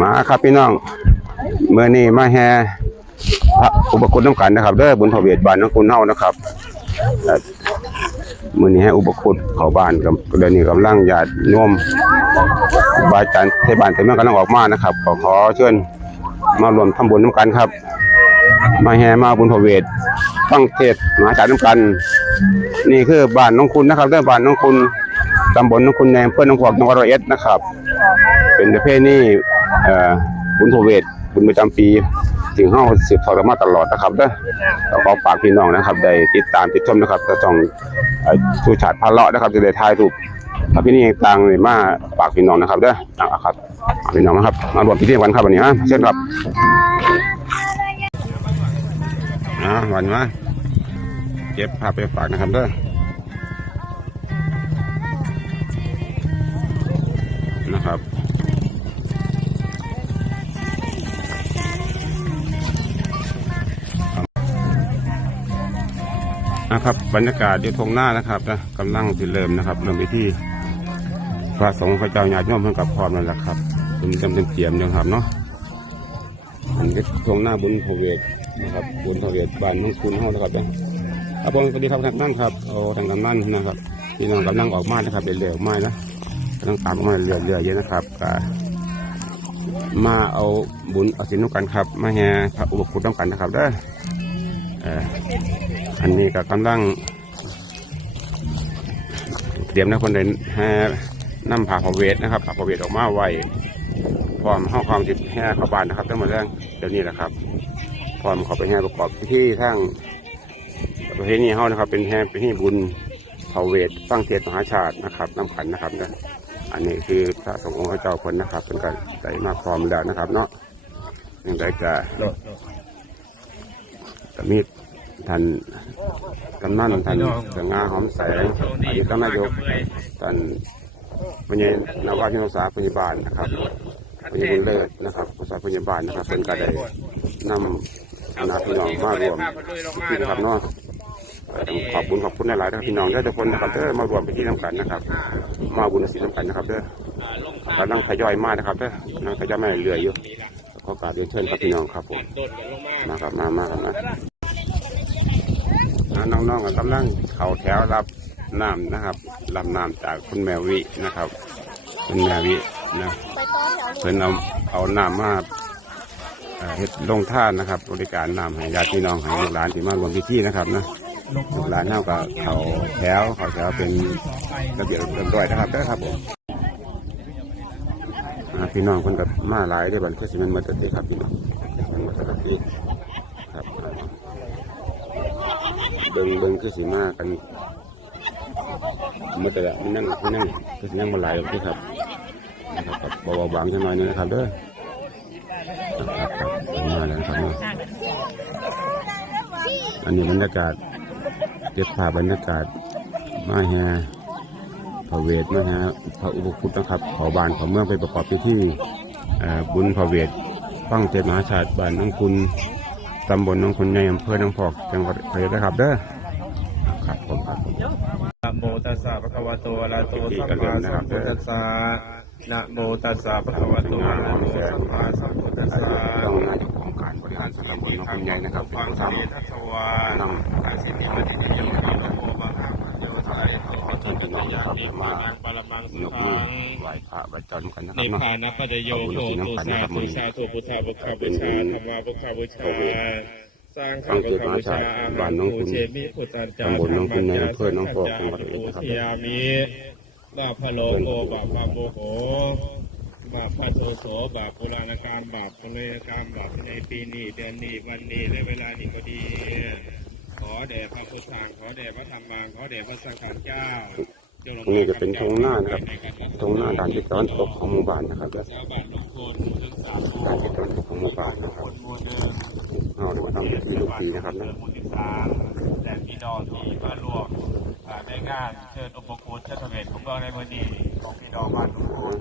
มาครับพี่น้องเมื่อนี้มาแห่พระอุปคุตน้ำกันนะครับเด้อบุญพระเวทบานน้องคุณเฮานะครับเมื่อนี้ให้อุปคุตเข้าบ้านกับเดี๋ยวนี้กำลังญาติโยมบาอาจารย์เทศบาลเต็มเมืองกำลังออกมานะครับขอเชิญมารวมทำบุญน้ำกันครับ มาแห่มาบุญพระเวทฟังเทศมาจารย์น้ำกัน นี่คือบ้านน้องคุณนะครับเด้อบ้านน้องคุณ ตำบลน้องคุณในอำเภอหนองพอกจังหวัดร้อยเอ็ดนะครับ เป็นประเภทนี้อ่อบุญพระเวทบุญประจำปีถึงห้าสืบทอดมาตลอดนะครับเด้อก็ขอฝากพี่น้องนะครับ ได้ติดตามติดชมนะครับจะต้องชูชาติพาเลาะนะครับ จะได้ถ่ายรูปถ้าพี่นี่ต่างเลยมาฝากพี่น้องนะครับเด้ออะครับพี่น้องนะครับ มารวมพิธีกันครับวันนี้ฮะเช่นครับอ่าวันมาเก็บภาพไปฝากนะครับเด้อ นะครับ บรรยากาศอยู่ทงหน้านะครับนะกำลังสิเริ่มนะครับ เริ่มไปที่พระสงฆ์พระเจ้าญาติโยมเพิ่งกับพร้อมนั่นแหละครับคุณจำเป็นเตรียมนะครับเนาะอันนี้ทงหน้าบุญพระเวทนะครับบุญพระเวทบ้านน้องคุณเฮานะครับนะอาบงสวัสดีครับทางนั่งครับโอ้ทางกำนันนะครับพี่น้องกำลังออกมานะครับเป็นเรือออกมานะกำลังตามมาเรือเรือเยอะนะครับมาเอาบุญเอาสินน้ำกันครับ มาแห่พระอุปคุตน้ำกันนะครับเด้อ อันนี้ก็กำลัง เตรียมนะคนเดินแห่นำผ่าพระเวทนะครับผ่าพระเวทออกมาไว้พร้อมห้องความติดแห่เข้าบ้านนะครับตั้งแต่แรกเดี๋ยวนี้แหละครับพร้อมขาไปแห่ประกอบพิธีทั้งประเพณีเฮานะครับ เป็นแห่เป็นที่บุญพระเวทฟังเทศมหาชาตินะครับน้ำขันนะครับนะอันนี้คือพระสงฆ์องค์พระเจ้าคนนะครับ เป็นการใส่มาพร้อมแล้วนะครับ เนาะยังไงก็จะมี ท่านกำนันท่านสง่าหอมใสอดีตนายกท่านพญนาวาพินษาพยาบาลนะครับพยาบุญเลิศนะครับภาษาพยาบาลนะครับเป็นการไดนำคณะพี่น้องมารวมพิธีนะครับเนาะขอบคุณขอบคุณหลายๆท่านพี่น้องได้ทุกคนนะครับเด้อมารวมพิธีน้ำกันนะครับ มาบุญศีลน้ำกันนะครับเด้อกำลังทยอยมากนะครับเด้อกำลังทยอยไมาเรื่อยอยู่ขอกราบเรียนเชิญครับพี่น้องครับผมนะครับมามากันนะอ่า น้องๆก็กำลังเข่าแถวรับน้ำนะครับรับน้ำจากคุณแมวินะครับคุณแมวินะเพิ่นเอาเอาน้ำมาเอ่อเฮ็ดลงท่านนะครับ บริการน้ำให้ญาติพี่น้องให้ลูกหลานที่มารวมพิธีนะครับนะลูกหลานเท่ากับเขาแถวเขาแถวเป็นระเบียบเรียบร้อยนะครับได้ครับผมพี่น้องคนกับมาหลายได้บันเทศมันมาตติครับพี่น้องมันมาตติครับ เบิ่งเบิ่งคือสีมากันมื่แต่ละมันนั่งมันนั่งคือสีนั่งมาหลายโอเคครับนะครับกับเบาๆบางจังหน่อยนึงนะครับเด้อนะครับครับมาแล้วนะครับมาอันนี้บรรยากาศเก็บภาพบรรยากาศมาแฮพระเวทมาแฮพระอุปคุตนะครับเผาบานเผาเมืองไปประกอบพิธีบุญพระเวทฟังเทศมหาชาติบ้านน้งคุณ ตำบลหนองคุณในอำเภอหนองพอกจังหวัดพะเยานะครับเด้อครับผมครับผม นะโมตัสสะภะคะวะโตอะระหะโตสัมมาสัมพุทธัสสะนะโมตัสสะภะคะวะโตอะระหะโตสัมมาสัมพุทธัสสะต้องนายกองค์การบริหารส่วนตำบลหนองคุณใหญ่นะครับเป็นผู้ทำทัศวานั่งอาสินิมติกโยนะโมบะหังโยไทย ขอเชิญพี่น้องนะครับมาปรมังสุยกมือไหว้พระไหว้เจนกันนะครับเนาะภานะปัจโยโทตุสาตุสาตุพุทธาบุคคาบุชาธรรมาบุคคาบุชาสร้างข้าบุคคาบุชาอาหารปูเชมิพุทธันจาธรรมัญญาสังฆัญญาปุทยามิบาพะโลโกบาปะโมโหบาปะโสโสบาปโบราณการบาปปุเรการบาปในปีนี้เดือนนี้วันนี้และเวลานี้ก็ดี ขอแด่พระพุทธังขอแด่พระธรรมังขอแด่พระสังฆเจ้าจงลงตรงนี้จะเป็นทงหน้านะครับทงหน้าด้านทิศตะวันตกของหมู่บ้านนะครับและชาวบ้านทุกคนถึงสามด้านทิศตะวันตกของหมู่บ้านนะครับคนหมู่หนึ่งเราได้มาทำพิธีทุกปีนะครับเดืนะอนหมู่ที่สามและพี่น้องที่มารวมอ่าในงานเชิญอุปคุตเชิญเวทของเราในวันนี้ของพี่น้องบ้านทุกคน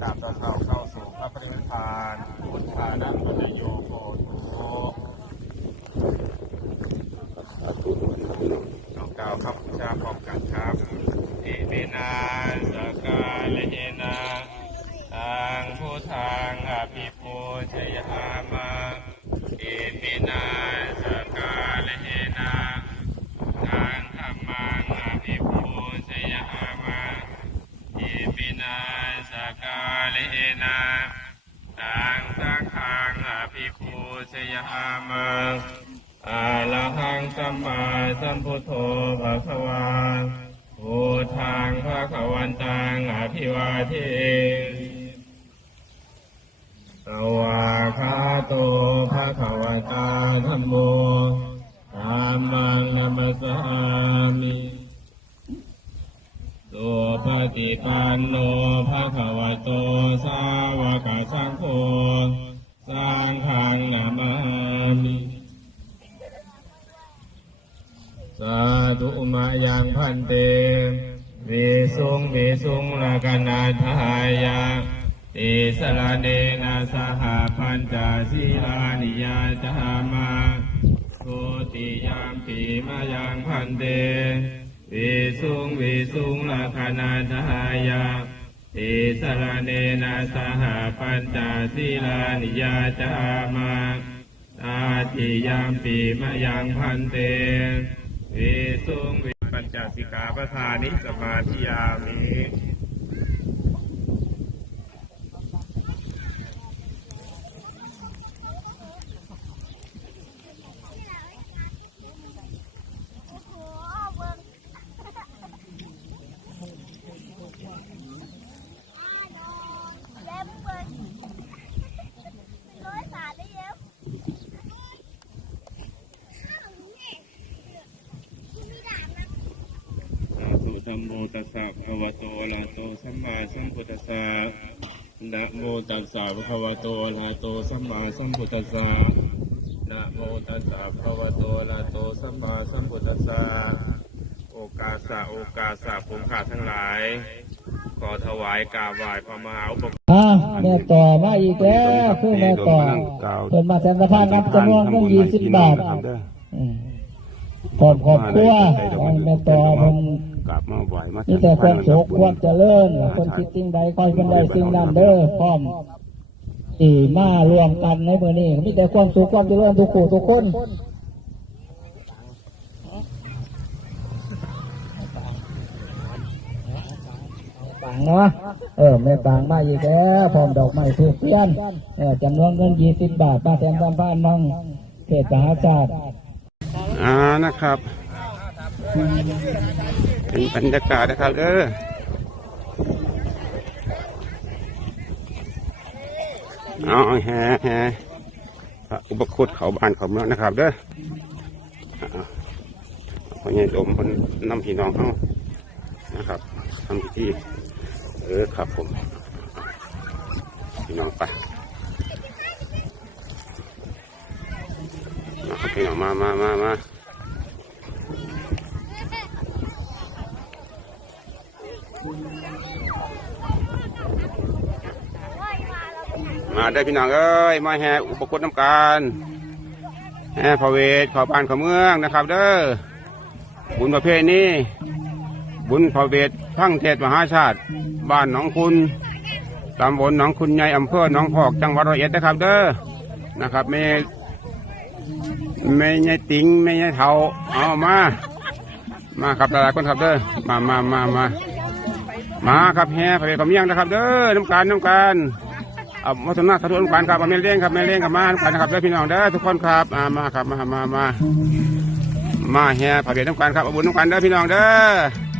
ตามตอนเข้าเข้าสู่พระปฏิบัติทานพุทธานัปัญโยโกโต กล่าวครับูชาพร้อมกันครับเอเมนาสกาเลเยนาทางผู้ทางอภิปูชยามาเอเมนาส ภะควันตังอภิวาเทสวากขาโตภะควตาธัมโมธัมมังนัมสสามิสุปฏิปันโนภะควโตสาวกสังโฆสังฆังนามามิสาธุมายังพันเต วิสุงวิสุงลากนาทายาติสลาเนนะสหพันจาสีลานิยาจามาสุติยามปีมายังพันเตวิสุงวิสุงลากนาทายาติสลาเนนะสหปัญจศีลานิยาจามาอาทิยามปีมายังพันเตวิสุงวิ ปทานิสมาธิยามิ นะโมธัมโมตัสสะภะคะวะโตอะระหะโตสัมมาสัมพุทธัสสะนะโมตัสสะภะคะวะโตอะระหะโตสัมมาสัมพุทธัสสะนะโมตัสสะภะคะวะโตอะระหะโตสัมมาสัมพุทธัสสะโอกาสะโอกาสะผมขาดทั้งหลาย ขอถวายกราบไหว้พระมหาอุปกรณ์อ่าแม่ต่อมาอีกแล้วคือแม่ต่อเพิ่นมาแสนประทานรับจำนวนเงินยี่สิบบาทนะครับเด้ออืมขอบขอบครัวของแม่ต่อเพิ่นกราบมาไหวมา นี่แต่ความสุขความเจริญคนคิดสิ่งใดคอยคนใดสิ่งนั้นเด้อพร้อมที่มารวมกันในเมื้อนี้มีแต่ความสุขความเจริญทุกผู้ทุกคนปางเนาะเออแม่ปางมาอีกแล้วพร้อมดอกไม้ถูกเพี้ยนเออจำนวนเงินยี่สิบบาทป้าแทนบ้านบ้านน้องเขตสหชาติอ่านะครับ เป็นบรรยากาศนะครับเด้อเอาแห่แห่พระอุปคุตเขาบ้านเขาเมืองนะครับเด้ออ่าพอใหญ่ดมคนนำพี่น้องเขานะครับทำพิธีเออครับผม พี่น้องไปมาครับพี่น้องมามามามาาได้พี่น้องเอ้ยมาแห่อุปกรณ์น้ำการแห่พระเวทขอบ้านขอเมืองนะครับ เด้อบุญประเภทนี้ บุญพระเวททั้งเทศมหาชาติ บ้านหนองคุณตำบลหนองคุณใหญ่อำเภอหนองพอกจังหวัดร้อยเอ็ดนะครับ เด้อนะครับไม่ไม่ใช่ติงไม่ใช่เทาเอามา มาครับหลายๆคนครับเด้อมามามามามาครับแห่พระเวทขอเมืองนะครับ เด้อน้ำการน้ำการ อาวัฒนธรรมทุกการครับเอาแม่เลี้ยงครับแม่เลี้ยงกับมากันครับเด้พี่น้องเด้อทุกคนครับอ่ามาครับมามามามาแห่พระเบียดน้ำกันครับอาบุญน้ำกันเด้อพี่น้องเด้อ